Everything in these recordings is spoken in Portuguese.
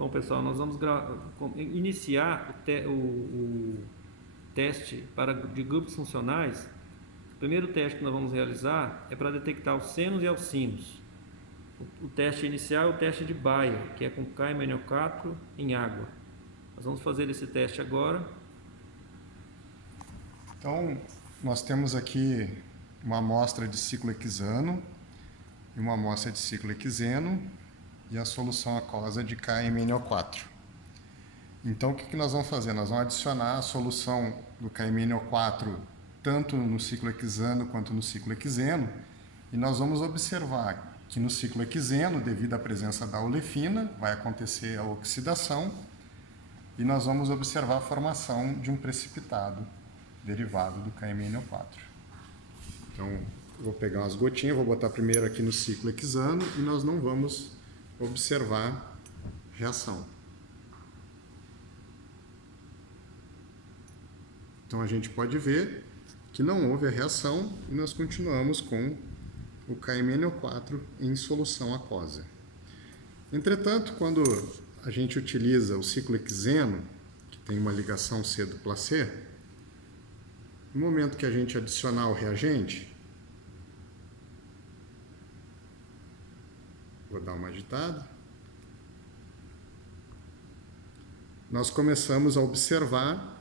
Bom, pessoal, nós vamos iniciar o teste de grupos funcionais. O primeiro teste que nós vamos realizar é para detectar os senos e alcinos. O teste inicial é o teste de Bayer, que é com KMNO4 em água. Nós vamos fazer esse teste agora. Então, nós temos aqui uma amostra de ciclohexano e uma amostra de ciclohexeno e a solução aquosa de KMNO4. Então, o que nós vamos fazer? Nós vamos adicionar a solução do KMNO4 tanto no ciclohexano quanto no ciclohexeno, e nós vamos observar que no ciclohexeno, devido à presença da olefina, vai acontecer a oxidação e nós vamos observar a formação de um precipitado derivado do KMNO4. Então, eu vou pegar umas gotinhas, vou botar primeiro aqui no ciclohexano e nós não vamos observar reação. Então, a gente pode ver que não houve a reação e nós continuamos com o KMNO4 em solução aquosa. Entretanto, quando a gente utiliza o ciclohexeno, que tem uma ligação C dupla C, no momento que a gente adicionar o reagente, vou dar uma agitada, nós começamos a observar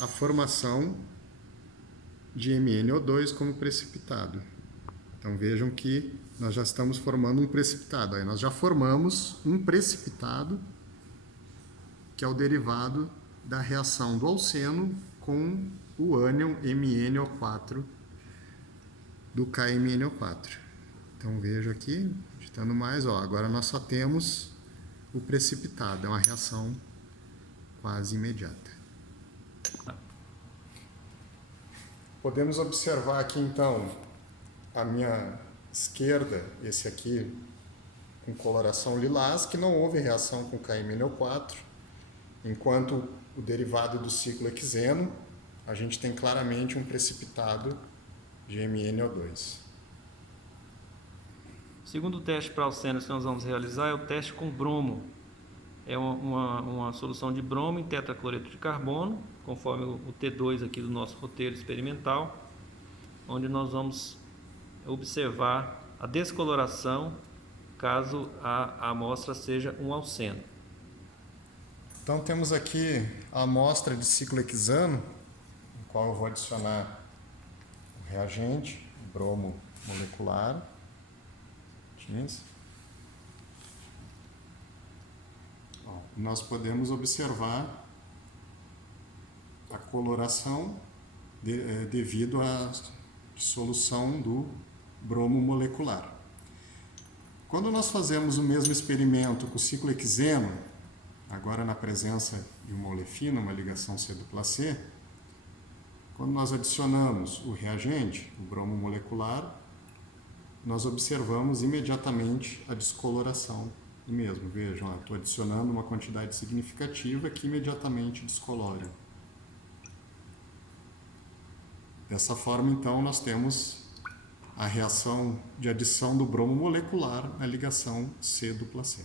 a formação de MnO2 como precipitado. Então vejam que nós já estamos formando um precipitado. Aí nós já formamos um precipitado que é o derivado da reação do alceno com o ânion MnO4 do KMNO4. Então vejo aqui, digitando mais, agora nós só temos o precipitado, é uma reação quase imediata. Podemos observar aqui então à minha esquerda, esse aqui com coloração lilás, que não houve reação com KMNO4, enquanto o derivado do ciclohexeno, a gente tem claramente um precipitado de MnO2. O segundo teste para alcenos que nós vamos realizar é o teste com bromo. É uma solução de bromo em tetracloreto de carbono, conforme o T2 aqui do nosso roteiro experimental, onde nós vamos observar a descoloração caso a amostra seja um alceno. Então temos aqui a amostra de ciclohexano, no qual eu vou adicionar o reagente, o bromo molecular. Nós podemos observar a coloração devido à dissolução do bromo molecular. Quando nós fazemos o mesmo experimento com o ciclohexeno, agora na presença de uma olefina, uma ligação C dupla C, quando nós adicionamos o reagente, o bromo molecular, nós observamos imediatamente a descoloração do mesmo. Vejam, estou adicionando uma quantidade significativa que imediatamente descolora. Dessa forma, então, nós temos a reação de adição do bromo molecular na ligação C dupla C.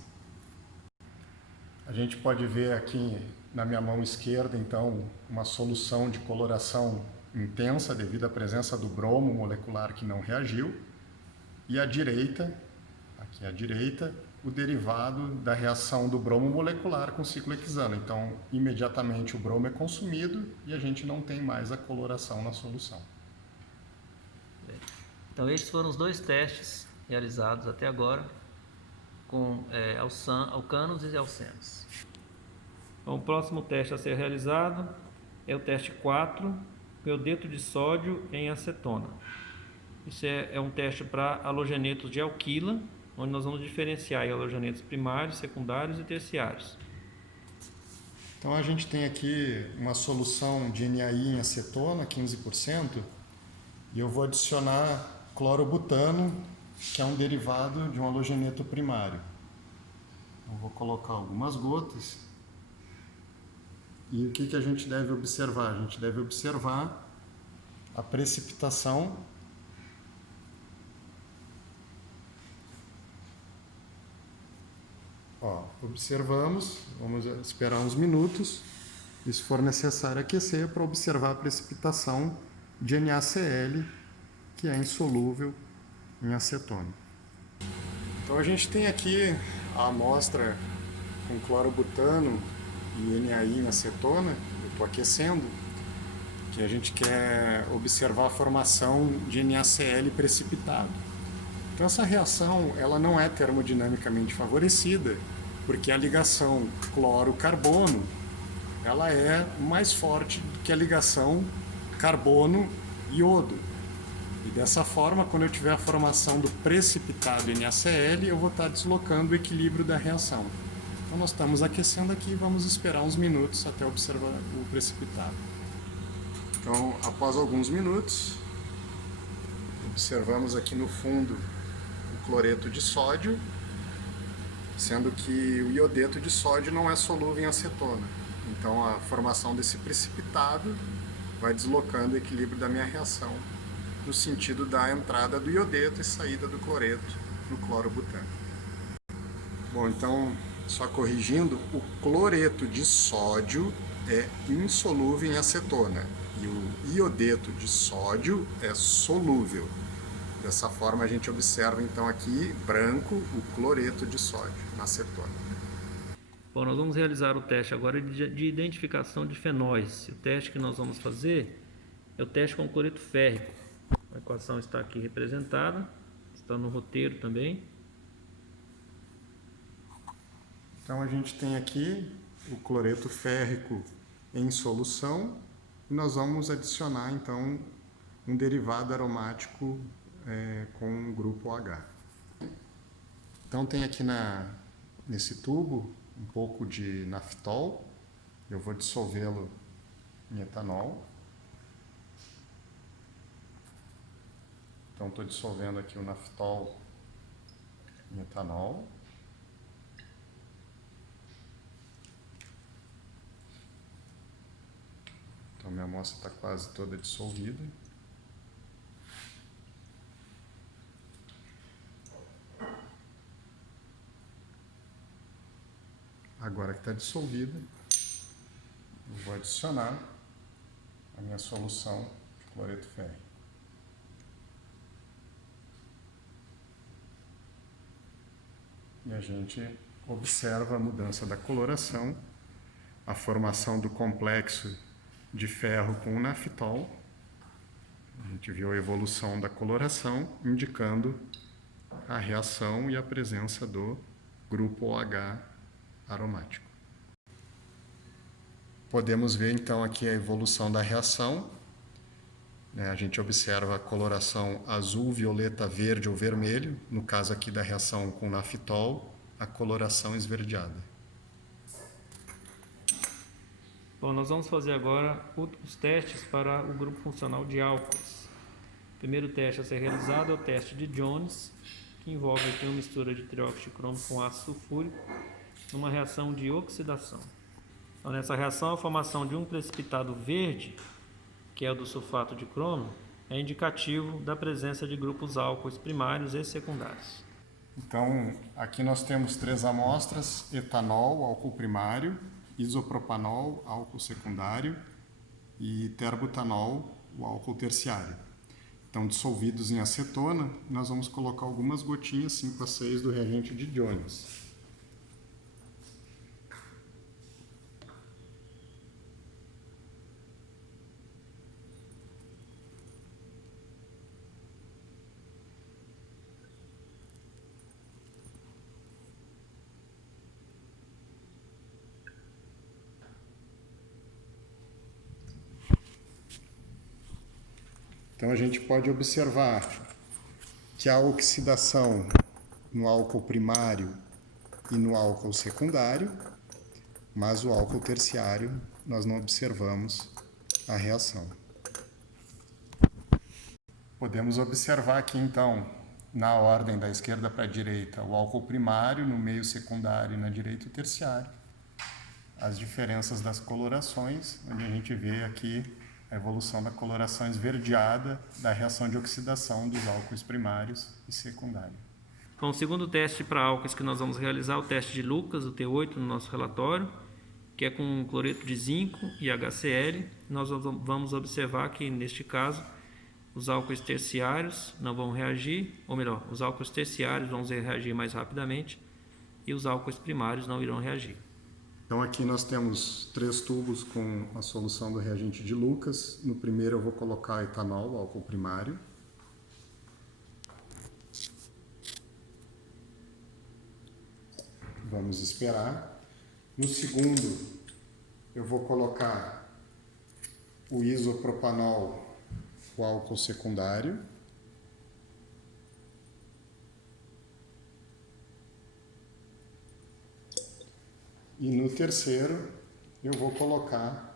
A gente pode ver aqui na minha mão esquerda, então, uma solução de coloração intensa devido à presença do bromo molecular que não reagiu. E à direita, aqui à direita, o derivado da reação do bromo molecular com ciclohexano. Então, imediatamente o bromo é consumido e a gente não tem mais a coloração na solução. Então, estes foram os dois testes realizados até agora com alcanos e alcenos. Então, o próximo teste a ser realizado é o teste 4, iodeto de sódio em acetona. Isso é um teste para halogenetos de alquila, onde nós vamos diferenciar halogenetos primários, secundários e terciários. Então a gente tem aqui uma solução de NaI em acetona, 15%, e eu vou adicionar clorobutano, que é um derivado de um halogeneto primário. Eu vou colocar algumas gotas. E o que a gente deve observar? A gente deve observar a precipitação Ó, observamos, vamos esperar uns minutos e, se for necessário, aquecer para observar a precipitação de NaCl, que é insolúvel em acetona. Então a gente tem aqui a amostra com clorobutano e NaI em acetona. Eu estou aquecendo, que a gente quer observar a formação de NaCl precipitado. Então essa reação ela não é termodinamicamente favorecida, porque a ligação cloro-carbono ela é mais forte do que a ligação carbono-iodo. E dessa forma, quando eu tiver a formação do precipitado NaCl, eu vou estar deslocando o equilíbrio da reação. Então nós estamos aquecendo aqui e vamos esperar uns minutos até observar o precipitado. Então, após alguns minutos, observamos aqui no fundo o cloreto de sódio, sendo que o iodeto de sódio não é solúvel em acetona. Então a formação desse precipitado vai deslocando o equilíbrio da minha reação no sentido da entrada do iodeto e saída do cloreto no clorobutano. Bom, então, só corrigindo, o cloreto de sódio é insolúvel em acetona e o iodeto de sódio é solúvel. Dessa forma a gente observa então aqui, branco, o cloreto de sódio na acetona. Bom, nós vamos realizar o teste agora de identificação de fenóis. O teste que nós vamos fazer é o teste com cloreto férrico. A equação está aqui representada, está no roteiro também. Então a gente tem aqui o cloreto férrico em solução e nós vamos adicionar então um derivado aromático com o grupo H. Então tem aqui nesse tubo um pouco de naftol, eu vou dissolvê-lo em etanol. Então estou dissolvendo aqui o naftol em etanol. Então minha amostra está quase toda dissolvida. Agora que está dissolvida, eu vou adicionar a minha solução de cloreto férrico. E a gente observa a mudança da coloração, a formação do complexo de ferro com o naftol. A gente viu a evolução da coloração, indicando a reação e a presença do grupo OH aromático. Podemos ver então aqui a evolução da reação. A gente observa a coloração azul, violeta, verde ou vermelho. No caso aqui da reação com naftol, a coloração esverdeada. Bom, nós vamos fazer agora os testes para o grupo funcional de álcools. O primeiro teste a ser realizado é o teste de Jones, que envolve aqui uma mistura de trióxido de cromo com ácido sulfúrico numa reação de oxidação. Então, nessa reação, a formação de um precipitado verde, que é o do sulfato de cromo, é indicativo da presença de grupos álcoois primários e secundários. Então, aqui nós temos 3 amostras: etanol, álcool primário, isopropanol, álcool secundário, e terbutanol, o álcool terciário. Então, dissolvidos em acetona, nós vamos colocar algumas gotinhas, 5 a 6, do reagente de Jones. Então a gente pode observar que a oxidação no álcool primário e no álcool secundário, mas o álcool terciário nós não observamos a reação. Podemos observar aqui então, na ordem da esquerda para a direita, o álcool primário, no meio secundário e na direita o terciário. As diferenças das colorações, onde a gente vê aqui a evolução da coloração esverdeada da reação de oxidação dos álcoois primários e secundários. Bom, o segundo teste para álcoois que nós vamos realizar é o teste de Lucas, o T8 no nosso relatório, que é com cloreto de zinco e HCl. Nós vamos observar que, neste caso, os álcoois terciários não vão reagir, ou melhor, os álcoois terciários vão reagir mais rapidamente e os álcoois primários não irão reagir. Então aqui nós temos 3 tubos com a solução do reagente de Lucas. No primeiro eu vou colocar etanol, álcool primário. Vamos esperar. No segundo eu vou colocar o isopropanol, o álcool secundário. E no terceiro eu vou colocar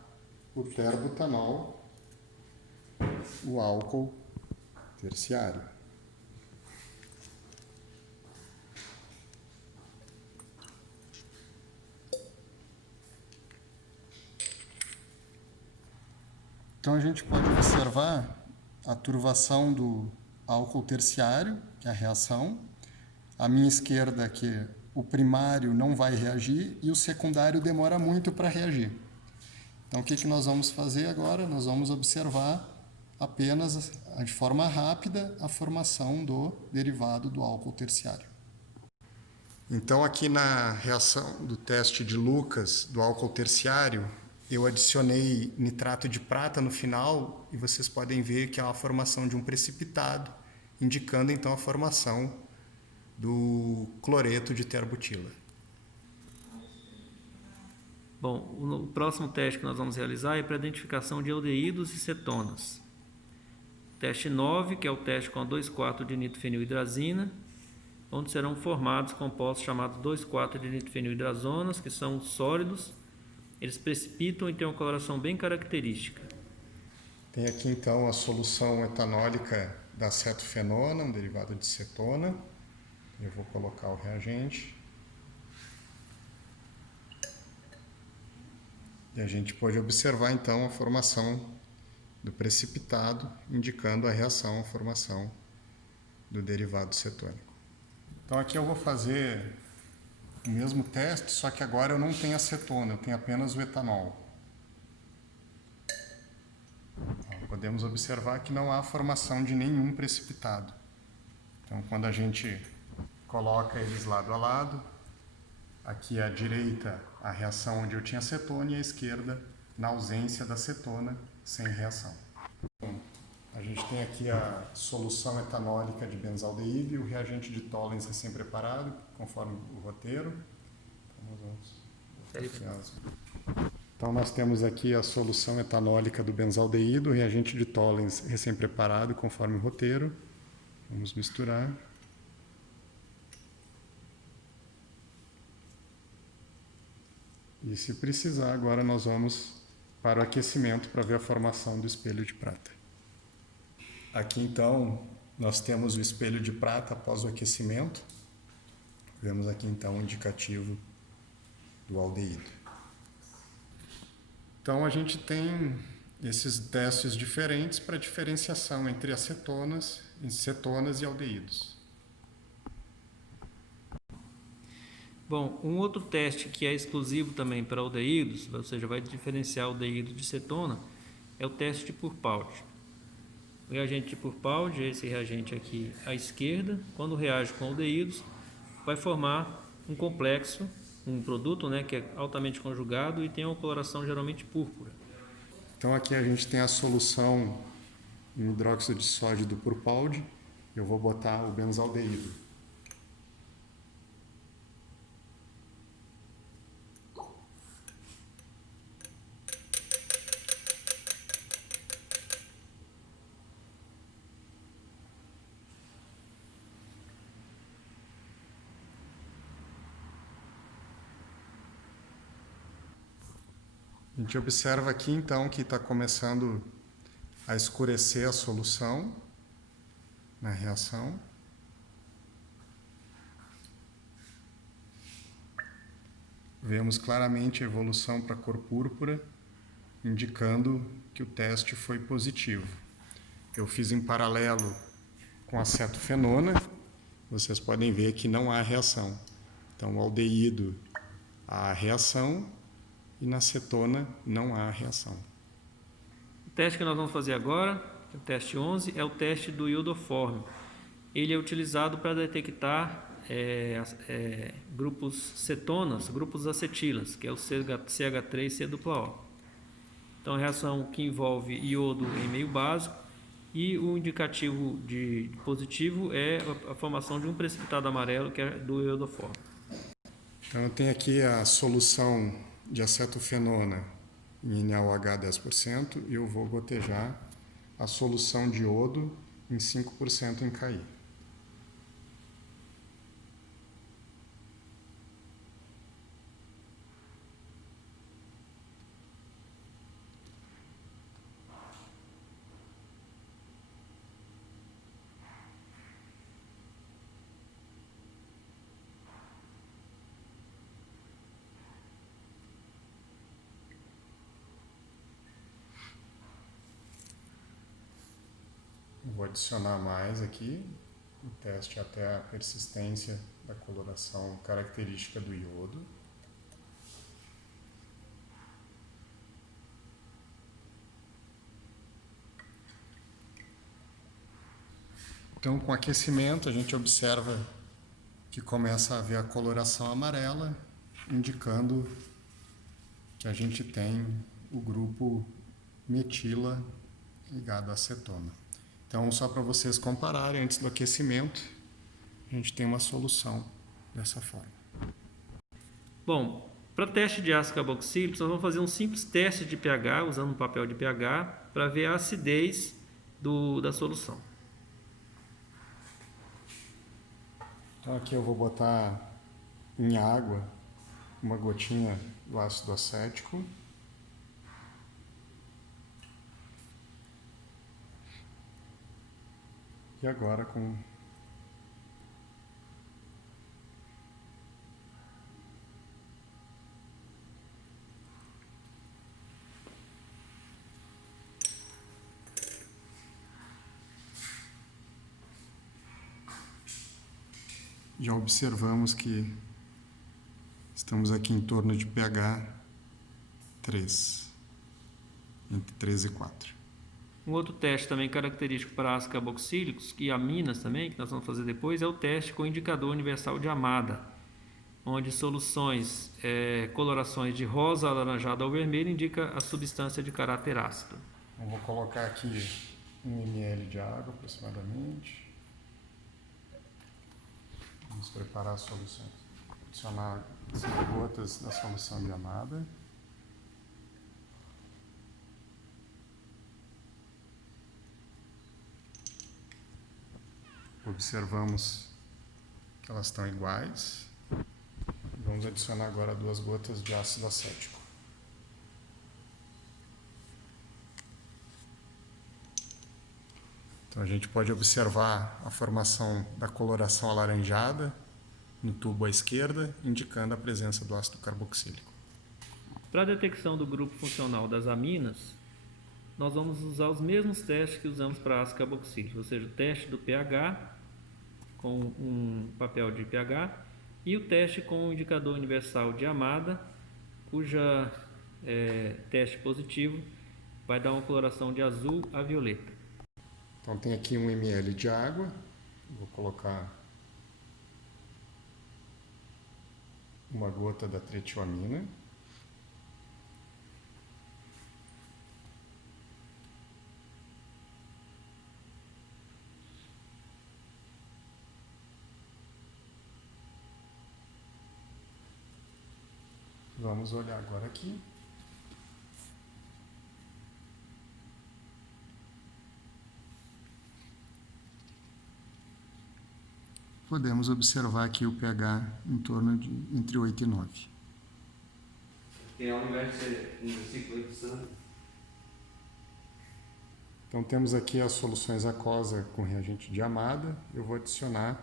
o terbutanol, o álcool terciário. Então a gente pode observar a turvação do álcool terciário, que é a reação. À minha esquerda aqui, o primário não vai reagir e o secundário demora muito para reagir. Então o que nós vamos fazer agora? Nós vamos observar apenas de forma rápida a formação do derivado do álcool terciário. Então aqui na reação do teste de Lucas do álcool terciário, eu adicionei nitrato de prata no final e vocês podem ver que é a formação de um precipitado, indicando então a formação do cloreto de terbutila. Bom, o próximo teste que nós vamos realizar é para identificação de aldeídos e cetonas. Teste 9, que é o teste com a 2,4 de nitrofenilhidrazina, onde serão formados compostos chamados 2,4 de nitrofenilhidrazonas, que são sólidos. Eles precipitam e têm uma coloração bem característica. Tem aqui então a solução etanólica da acetofenona, um derivado de cetona. Eu vou colocar o reagente. E a gente pode observar então a formação do precipitado, indicando a reação à formação do derivado cetônico. Então aqui eu vou fazer o mesmo teste, só que agora eu não tenho acetona, eu tenho apenas o etanol. Podemos observar que não há formação de nenhum precipitado. Então quando a gente coloca eles lado a lado, aqui à direita a reação onde eu tinha cetona e à esquerda, na ausência da cetona, sem reação. Então, a gente tem aqui a solução etanólica de benzaldeído e o reagente de Tollens recém-preparado, conforme o roteiro. Então nós temos aqui a solução etanólica do benzaldeído, o reagente de Tollens recém-preparado, conforme o roteiro. Vamos misturar. E se precisar, agora nós vamos para o aquecimento para ver a formação do espelho de prata. Aqui então nós temos o espelho de prata após o aquecimento. Vemos aqui então o indicativo do aldeído. Então a gente tem esses testes diferentes para diferenciação entre acetonas, cetonas e aldeídos. Bom, um outro teste que é exclusivo também para aldeídos, ou seja, vai diferenciar o aldeído de cetona, é o teste de Purpald. O reagente de Purpald é esse reagente aqui à esquerda. Quando reage com aldeídos, vai formar um complexo, um produto, que é altamente conjugado e tem uma coloração geralmente púrpura. Então aqui a gente tem a solução em hidróxido de sódio do Purpald. Eu vou botar o benzaldeído. A gente observa aqui então que está começando a escurecer a solução na reação. Vemos claramente a evolução para a cor púrpura, indicando que o teste foi positivo. Eu fiz em paralelo com a acetofenona vocês podem ver que não há reação. Então, o aldeído há reação e na cetona não há reação. O teste que nós vamos fazer agora, o teste 11, é o teste do iodoforme. Ele é utilizado para detectar grupos cetonas, grupos acetilas, que é o CH3COO. Então, a reação que envolve iodo em meio básico e o indicativo de positivo é a formação de um precipitado amarelo, que é do iodoforme. Então, eu tenho aqui a solução de acetofenona em NaOH 10% e eu vou gotejar a solução de iodo em 5% em KI. Vou adicionar mais aqui o teste até a persistência da coloração característica do iodo. Então, com aquecimento, a gente observa que começa a haver a coloração amarela, indicando que a gente tem o grupo metila ligado à acetona. Então, só para vocês compararem, antes do aquecimento, a gente tem uma solução dessa forma. Bom, para teste de ácido carboxílico, nós vamos fazer um simples teste de pH, usando um papel de pH, para ver a acidez da solução. Então, aqui eu vou botar em água uma gotinha do ácido acético. E agora já observamos que estamos aqui em torno de pH 3, entre 3 e 4. Um outro teste também característico para ácidos carboxílicos e aminas também, que nós vamos fazer depois, é o teste com o indicador universal de Amada, onde soluções, colorações de rosa, alaranjado ou vermelho indica a substância de caráter ácido. Eu vou colocar aqui 1 ml de água aproximadamente. Vamos preparar a solução. Adicionar 5 gotas da solução de Amada. Observamos que elas estão iguais. Vamos adicionar agora 2 gotas de ácido acético. Então a gente pode observar a formação da coloração alaranjada no tubo à esquerda, indicando a presença do ácido carboxílico. Para a detecção do grupo funcional das aminas, nós vamos usar os mesmos testes que usamos para ácido carboxílico, ou seja, o teste do pH com um papel de pH e o teste com o indicador universal de Amada, cuja teste positivo vai dar uma coloração de azul a violeta. Então tem aqui 1 ml de água, vou colocar uma gota da tretilamina. Vamos olhar agora aqui. Podemos observar aqui o pH em torno de entre 8 e 9. Tem ao invés de ser um ciclo de sangue. Então temos aqui as soluções aquosa com reagente de Amada. Eu vou adicionar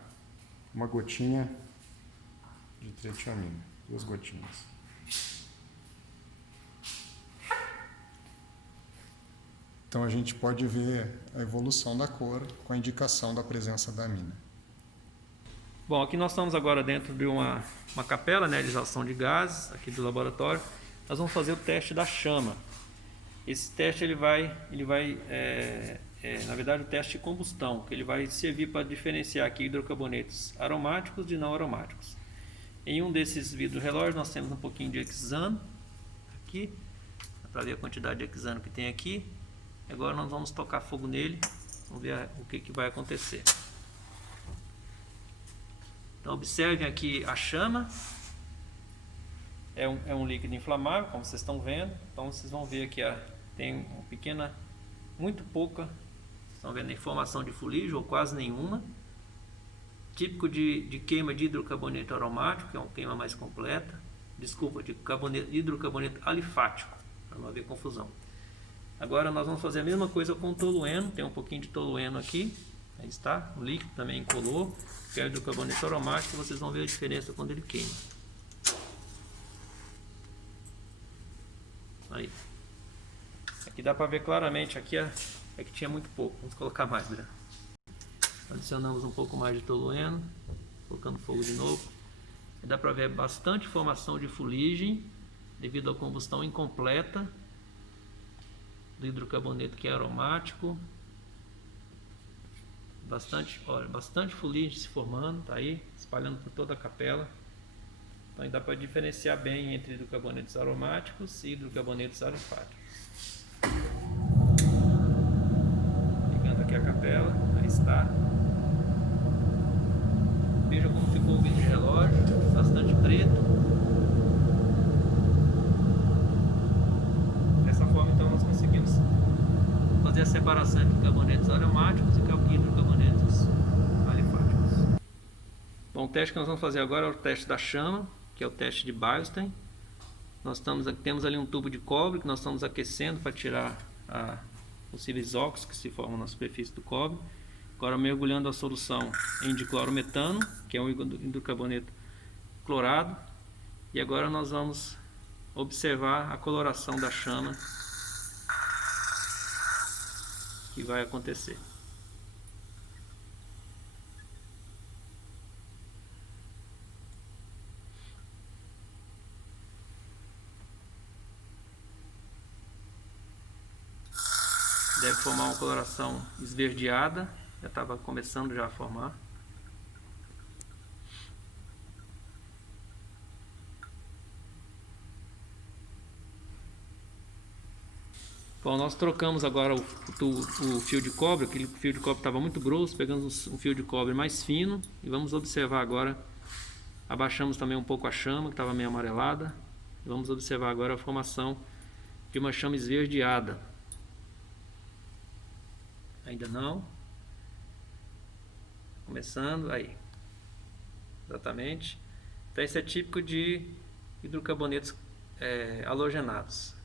uma gotinha de tretilamina, 2 gotinhas. Então a gente pode ver a evolução da cor com a indicação da presença da amina. Bom, aqui nós estamos agora dentro de uma capela, né, de realização de gases, aqui do laboratório. Nós vamos fazer o teste da chama. Esse teste na verdade, o teste de combustão, que ele vai servir para diferenciar aqui hidrocarbonetos aromáticos de não aromáticos. Em um desses vidros relógios nós temos um pouquinho de hexano, aqui, para ver a quantidade de hexano que tem aqui. Agora nós vamos tocar fogo nele, vamos ver o que vai acontecer. Então observem aqui a chama, é um líquido inflamável, como vocês estão vendo. Então vocês vão ver aqui, tem uma pequena, muito pouca, estão vendo a informação de fuligem ou quase nenhuma. Típico de queima de hidrocarboneto aromático, que é uma queima mais completa. Desculpa, de hidrocarboneto alifático, para não haver confusão. Agora nós vamos fazer a mesma coisa com o tolueno, tem um pouquinho de tolueno aqui. Aí está, o líquido também incolor, que é o hidrocarboneto aromático, vocês vão ver a diferença quando ele queima. Aí. Aqui dá para ver claramente, aqui é que tinha muito pouco, vamos colocar mais, né? Adicionamos um pouco mais de tolueno, colocando fogo de novo. Dá para ver bastante formação de fuligem, devido à combustão incompleta do hidrocarboneto que é aromático. Bastante fuligem se formando, tá aí, espalhando por toda a capela. Então dá para diferenciar bem entre hidrocarbonetos aromáticos e hidrocarbonetos alifáticos. Ligando aqui a capela, aí está. Veja como ficou o vidro de relógio, bastante preto. Dessa forma então nós conseguimos fazer a separação entre carbonetos aromáticos e hidrocarbonetos alifáticos. Bom, o teste que nós vamos fazer agora é o teste da chama, que é o teste de Beilstein. Temos ali um tubo de cobre que nós estamos aquecendo para tirar possíveis óxidos que se formam na superfície do cobre. Agora mergulhando a solução em diclorometano, que é um hidrocarboneto clorado. E agora nós vamos observar a coloração da chama que vai acontecer. Deve formar uma coloração esverdeada, já estava começando já a formar. Bom, nós trocamos agora o fio de cobre, aquele fio de cobre estava muito grosso, pegamos um fio de cobre mais fino e vamos observar agora, abaixamos também um pouco a chama que estava meio amarelada, e vamos observar agora a formação de uma chama esverdeada. Ainda não. Começando, aí. Exatamente. Então esse é típico de hidrocarbonetos halogenados.